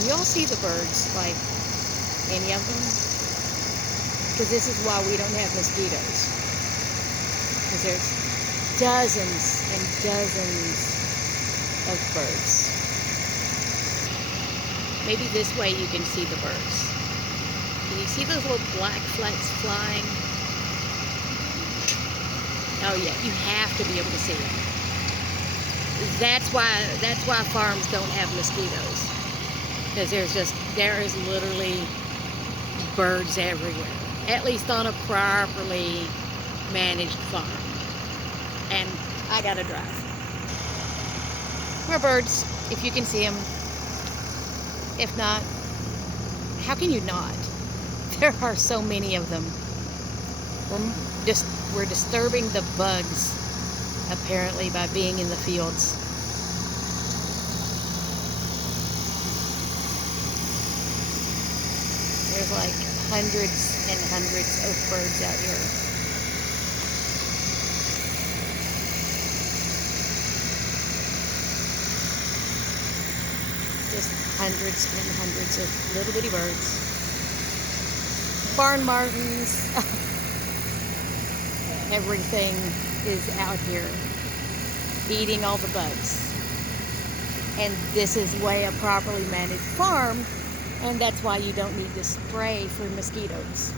Can you all see the birds? Like, any of them? Because this is why we don't have mosquitoes. Because there's dozens and dozens of birds. Maybe this way you can see the birds. Can you see those little black flecks flying? Oh yeah, you have to be able to see them. That's why farms don't have mosquitoes. Because there is literally birds everywhere. At least on a properly managed farm. And I gotta drive. More birds, if you can see them. If not, how can you not? There are so many of them. We're disturbing the bugs, apparently, by being in the fields. There's like hundreds and hundreds of birds out here. Just hundreds and hundreds of little bitty birds. Barn martins. Everything is out here eating all the bugs. And this is way a properly managed farm, and that's why you don't need to spray for mosquitoes.